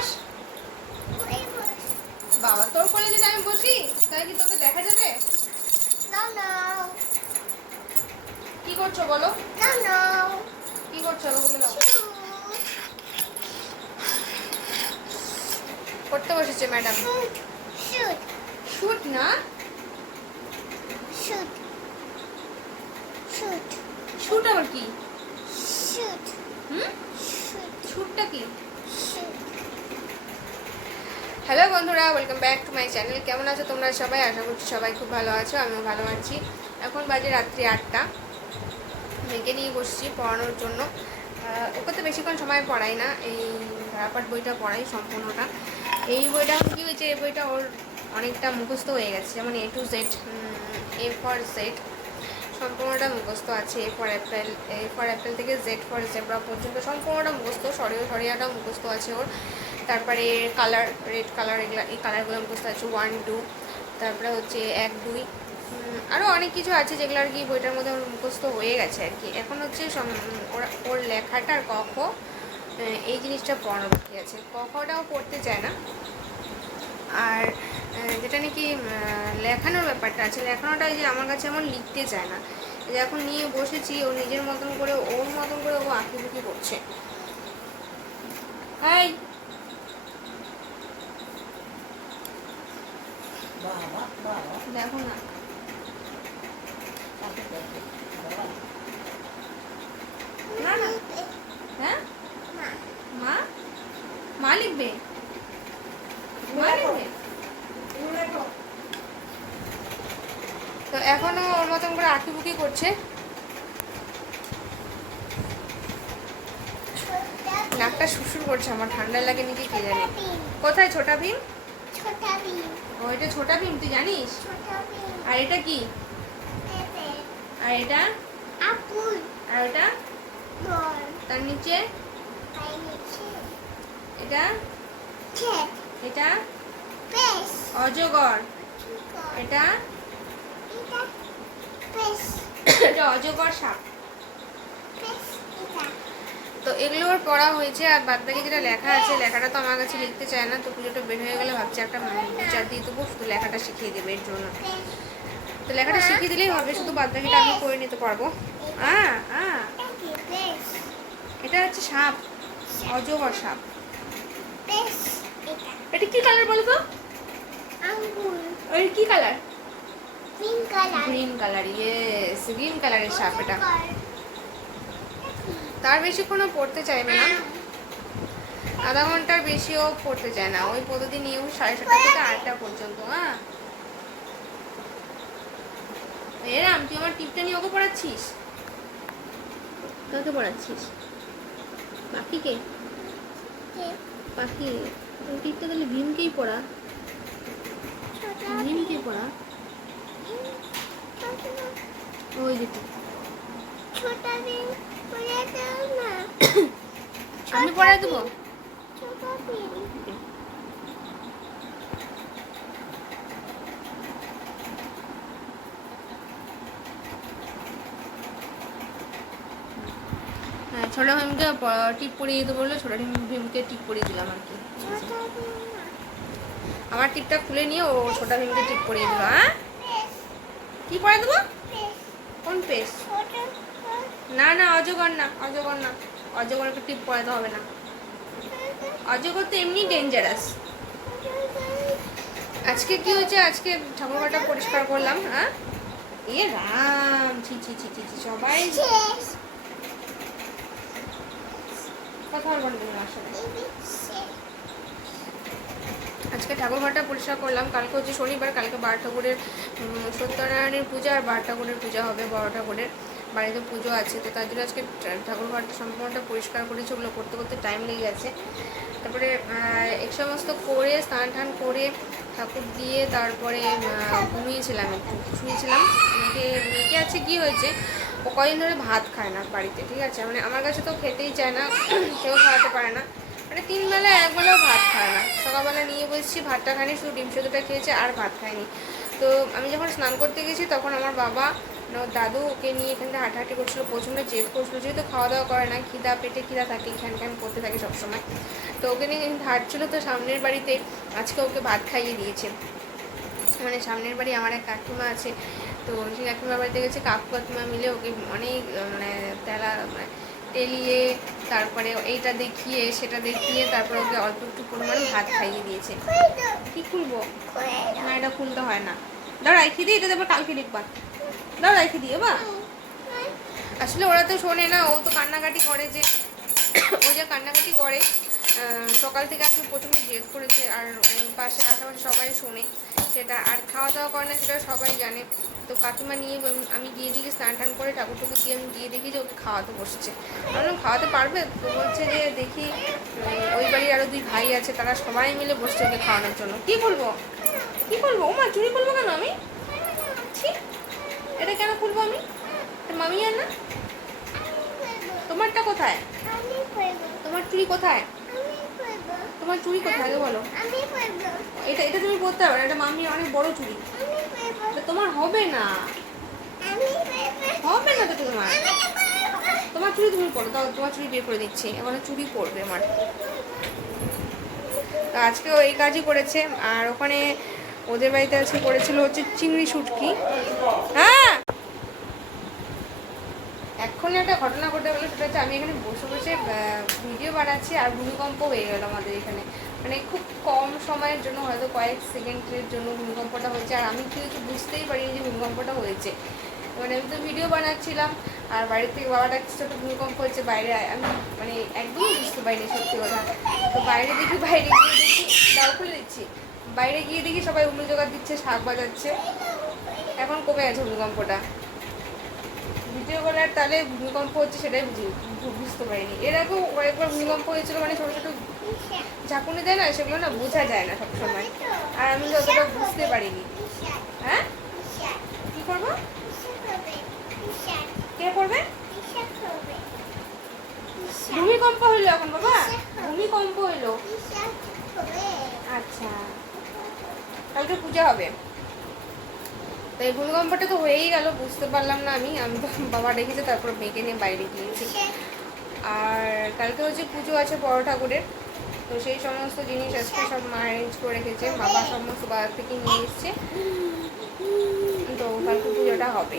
বস। বাবা তোর কোলে যদি আমি বসি তাহলে কি তোকে দেখা যাবে? কি করছো বলো? কি করছো বলে দাও। পড়তে বসেছে ম্যাডাম। শুট না, শুট আবার কি? শুটটা কি? হ্যালো বন্ধুরা, welcome back to my channel. কেমন আছো তোমরা সবাই? আশা করছি সবাই খুব ভালো আছো, আমিও ভালো আছি। এখন বাজে রাত্রি 8টা। মেয়েকে নিয়ে বসছি পড়ানোর জন্য। ওকে তো বেশিক্ষণ সময় পড়াই না, এই ধারাপাঠ বইটা পড়াই সম্পূর্ণটা। এই বইটা কী হয়েছে, এই বইটা ওর অনেকটা মুখস্থ হয়ে গেছে, যেমন A to Z, A for Z সম্পূর্ণটা মুখস্থ আছে। A for অ্যাপেল থেকে Z for জেব্রা পর্যন্ত সম্পূর্ণটা মুখস্থ, সরিয়াটাও মুখস্থ আছে ওর। তারপরে কালার, রেড কালার, এগুলো এই কালারগুলো মুখস্থ আছে 1 2। তারপরে হচ্ছে 1 2, আরও অনেক কিছু আছে যেগুলো আর কি বইটার মধ্যে ওর মুখস্থ হয়ে গেছে আর কি। এখন হচ্ছে ওর লেখাটা আর ক খ এই জিনিসটা পড়ানো বাকি আছে। ক খটাও পড়তে চায় না, আর যেটা নাকি লেখানোর ব্যাপারটা আছে, লেখানোটা যে আমার কাছে এমন লিখতে চায় না। এখন নিয়ে বসেছি, ও নিজের মতন করে ওর মতন করে ও আঁকিবুকি করছে। হাই দেখো না, না না, হ্যাঁ মা মা লিখবে, মা লিখবে। তো এখনো ওর মতন করে আঁকিবুকি করছে। নাকটা শুশুর করছে, আমার ঠান্ডা লাগে নাকি কে জানে। কোথায় ছোটা ভীম? ওইটা ছোটা ভীম, তুই জানিস? আর এটা কি? আর এটা আর ওটা তার নিচে এটা এটা অজগর, এটা এটা অজগর সাপ। তো এগুলো ওর পড়া হয়েছে, আর বাদ বাকি যেটা লেখা আছে, লেখাটা তো আমার কাছে লিখতে চায় না। তো পুজোটা বের হয়ে গেলে ভাবছি একটা বিচার দিয়ে দেবো, শুধু লেখাটা শিখিয়ে দেবে এর জন্য। তো লেখাটা শিখিয়ে দিলেই হবে, শুধু বাদ বাকিটা আমি করে নিতে পারবো। এটা হচ্ছে সাপ, অজগর সাপ। এটা কি কালার বলো তো? ওই কি colour? Green colour. Yes, green কালারের সাপ এটা। তার বেশিক্ষণও পড়তে চাইবে না, আধা ঘন্টার বেশিও পড়তে চায় না। ওই প্রতিদিন নিয়েও 7:30 থেকে 8টা পর্যন্ত। এরাম তুই আমার টিপটা নিয়ে ওকে পড়াচ্ছিস? কাকে পড়াচ্ছিস? পাখিকে? পাখি টিপটা তাহলে ভীমকেই পড়া, ভীমকে পড়া। ওই দেখো আমি পড়াই দেবো। হ্যাঁ, ছোটা ভীমকে টিপ পরিয়ে দিতে বললো, ছোটা ভীমকে টিপ পরিয়ে দিলাম আর কি। আমার টিপটা খুলে নিয়ে ও ছোটা ভীমকে টিপ পরিয়ে দিল। কি পরে দেবো? কোন পেস? না না, অজগর না, অজগর না, অজগরকে টিপ পরাতে হবে না। অজগর তো এমনি ডেঞ্জারাস। আজকে কি হয়েছে, আজকে ঠাকুরঘরটা পরিষ্কার করলাম। ইয়ে রাম, ছি ছি ছি ছি, সবাই কথা বলবেন না আসলে। আজকে ঠাকুরঘরটা পরিষ্কার করলাম। কালকে হচ্ছে শনিবার, কালকে বার ঠাকুরের সত্যনারায়ণের পূজা আর বার ঠাকুরের পূজা হবে, বড় ঠাকুরের বাড়িতে পুজো আছে। তো তার জন্য আজকে ঠাকুরঘরটা সম্পূর্ণটা পরিষ্কার করেছি। ওগুলো করতে করতে টাইম লেগে গেছে। তারপরে এই সমস্ত করে স্নান টান করে ঠাকুর দিয়ে তারপরে ঘুমিয়েছিলাম, একটু শুয়েছিলাম। মেয়েকে আছে কি হয়েছে, ও কদিন ধরে ভাত খায় না বাড়িতে, ঠিক আছে? মানে আমার কাছে তো খেতেই চায় না, কেউ খাওয়াতে পারে না। মানে 3 বেলা একবেলাও ভাত খায় না। সকালবেলা নিয়ে বসছি, ভাতটা খায়নি, শুধু ডিম সেদ্ধটা খেয়েছে আর ভাত খায়নি। তো আমি যখন স্নান করতে গেছি তখন আমার বাবা ওর দাদু ওকে নিয়ে এখান থেকে হাঁটাহাঁটি করছিলো, প্রচণ্ড জেদ করছিলো, যেহেতু খাওয়া দাওয়া করে না, খিদা পেটে খিদা থাকে, খ্যান খ্যান করতে থাকে সবসময়। তো ওকে নিয়ে হাঁটছিলো। তো সামনের বাড়িতে আজকে ওকে ভাত খাইয়ে দিয়েছে, মানে সামনের বাড়ি আমার এক কাকিমা আছে, তো সেই কাকিমার বাড়িতে গেছে, কাকু কাকিমা মিলে ওকে অনেক মানে তেলা মানে তেলিয়ে, তারপরে এইটা দেখিয়ে সেটা দেখিয়ে তারপরে ওকে অল্প একটু পরিমাণে ভাত খাইয়ে দিয়েছে। কি খুলবো না, এটা খুলতে হয় না, দাঁড়া রেখে দিই, এটা তারপর কালকে লিখবা, দাঁড়া রেখে দিই বা। আসলে ওরা তো শোনে না, ও তো কান্নাকাটি করে, যে ও যে কান্নাকাটি করে সকাল থেকে আজকে প্রথমে জেদ করেছে, আর পাশে আশেপাশে সবাই শোনে সেটা, আর খাওয়া দাওয়া করে না সেটা সবাই জানে। তো কাকিমা নিয়ে আমি গিয়ে দেখি স্নান টান করে ঠাকুর টুকুর দিয়ে আমি গিয়ে দেখি যে ওকে খাওয়াতে বসছে। আমি খাওয়াতে পারবে? তো বলছে যে দেখি ওই বাড়ির আরও 2 ভাই আছে, তারা সবাই মিলে বসছে ওকে খাওয়ানোর জন্য। কি করবো কি করবো? ও মা, চুরি করবো কেন আমি? ঠিক, এটা কেন খুলবো আমি? মামি আর না, তোমারটা কোথায়? তোমার চুড়ি কোথায়? তোমার চুড়ি কোথায় বলো? এটা এটা তুমি পরতে পারবে না, এটা মামি অনেক বড় চুড়ি, তোমার হবে না, হবে না তো তোমার। তোমার চুড়ি তুমি পরো, তাও তোমার চুড়ি বের করে দিচ্ছি, এখন চুড়ি পরবে আমার। তো আজকেও এই কাজই করেছে। আর ওখানে ওদের বাড়িতে আজকে করেছিল হচ্ছে চিংড়ি শুটকি। হ্যাঁ, এখন একটা ঘটনা ঘটে গেলো, সেটা হচ্ছে আমি এখানে বসে বসে ভিডিও বানাচ্ছি, আর ভূমিকম্প হয়ে গেল আমাদের এখানে, মানে খুব কম সময়ের জন্য, হয়তো কয়েক সেকেন্ডের জন্য ভূমিকম্পটা হয়েছে, আর আমি কিছু বুঝতেই পারিনি যে ভূমিকম্পটা হয়েছে। মানে আমি তো ভিডিও বানাচ্ছিলাম, আর বাড়ির থেকে বাবা ডাকছে তো ভূমিকম্প হচ্ছে, বাইরে আমি মানে একদমই বুঝতে পারিনি সত্যি কথা। তো বাইরে দেখি, বাইরে গিয়ে দেখি, দাও খুলে দিচ্ছি, বাইরে গিয়ে দেখি সবাই উল্লু জোগাড় দিচ্ছে, শাক বাজাচ্ছে। এখন কমে গেছে ভূমিকম্পটা, ভিডিও করার তাহলে ভূমিকম্প হচ্ছে সেটাই বুঝতে পারিনি। এর আগেও কয়েকবার ভূমিকম্প হয়েছিল, মানে ছোটো ছোটো ঝাঁকুনি দেয় না, সেগুলো না বোঝা যায় না সবসময়, আর আমি অতটা বুঝতে পারিনি। হ্যাঁ, কী করবো? কে করবে? ভূমিকম্প হইলো এখন বাবা, ভূমিকম্প হইলো। আচ্ছা, কালকে পূজা হবে। তো এই ভূমিকম্পটা তো হয়েই গেল, বুঝতে পারলাম না আমি তো বাবা ডেকেছে, তারপর মেয়েকে নিয়ে বাইরে গিয়েছি। আর কালকে হচ্ছে পুজো আছে বড় ঠাকুরের, তো সেই সমস্ত জিনিস আজকে সব মা অ্যারেঞ্জ করে রেখেছে, বাবা সমস্ত বাজার থেকে নিয়ে এসছে, তো কালকে পুজোটা হবে।